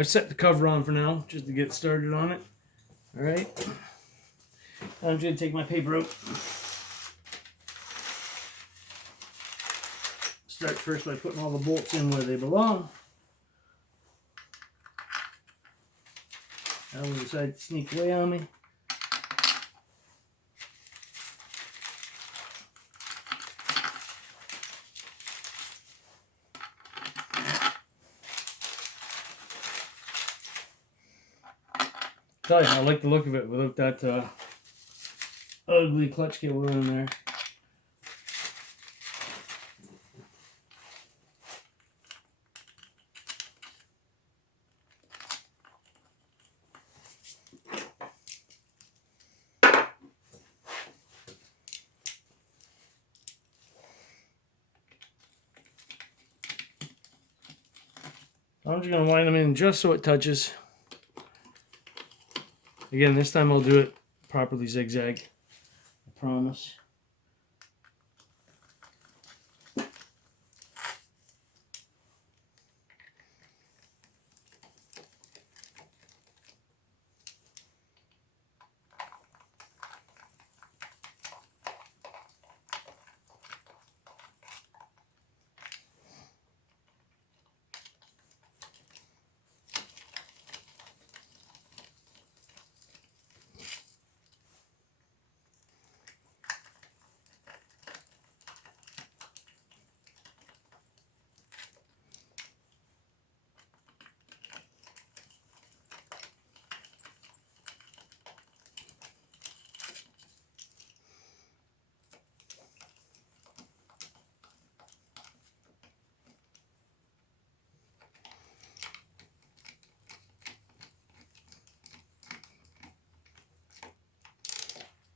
I've set the cover on for now, just to get started on it. All right. I'm just going to take my paper out. Start first by putting all the bolts in where they belong. That one decided to sneak away on me. Tell you, I like the look of it without that ugly clutch cable in there. I'm just going to wind them in just so it touches. Again, this time I'll do it properly zigzag. I promise.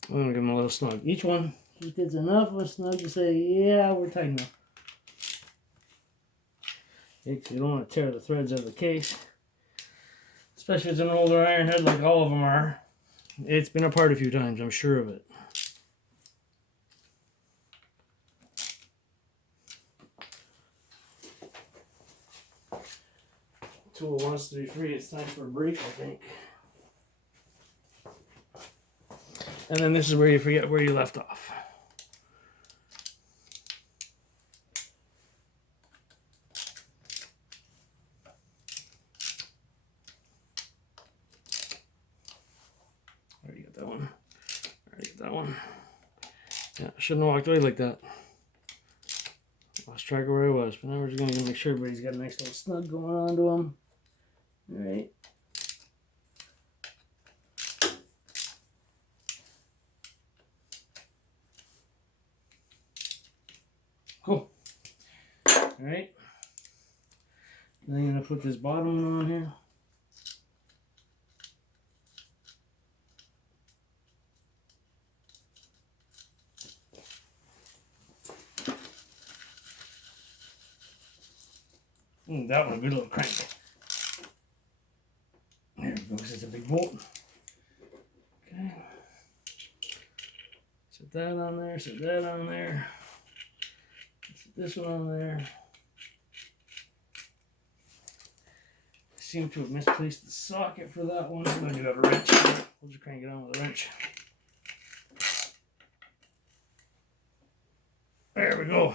I'm going to give them a little snug. Each one just gets enough of a snug to say, yeah, we're tight enough. Okay, so you don't want to tear the threads out of the case. Especially if it's an older Ironhead like all of them are. It's been apart a few times, I'm sure of it. Tool wants to be free. It's time for a break, I think. And then this is where you forget where you left off. Already got that one. Already got that one. Yeah, I shouldn't have walked away like that. Lost track of where I was. But now we're just going to make sure everybody's got a nice little snug going on to them. Alright. Cool. Alright. Then I'm going to put this bottom one on here. That one, a good little crank. There it goes, it's a big bolt. Okay. Set that on there, set that on there. Set this one on there. I seem to have misplaced the socket for that one. I do have a wrench. We'll just crank it on with a wrench. There we go.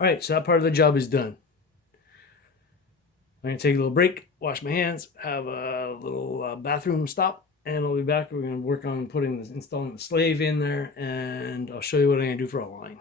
Alright, so that part of the job is done. I'm going to take a little break, wash my hands, have a little bathroom stop, and I'll be back. We're going to work on installing the slave in there, and I'll show you what I'm going to do for a line.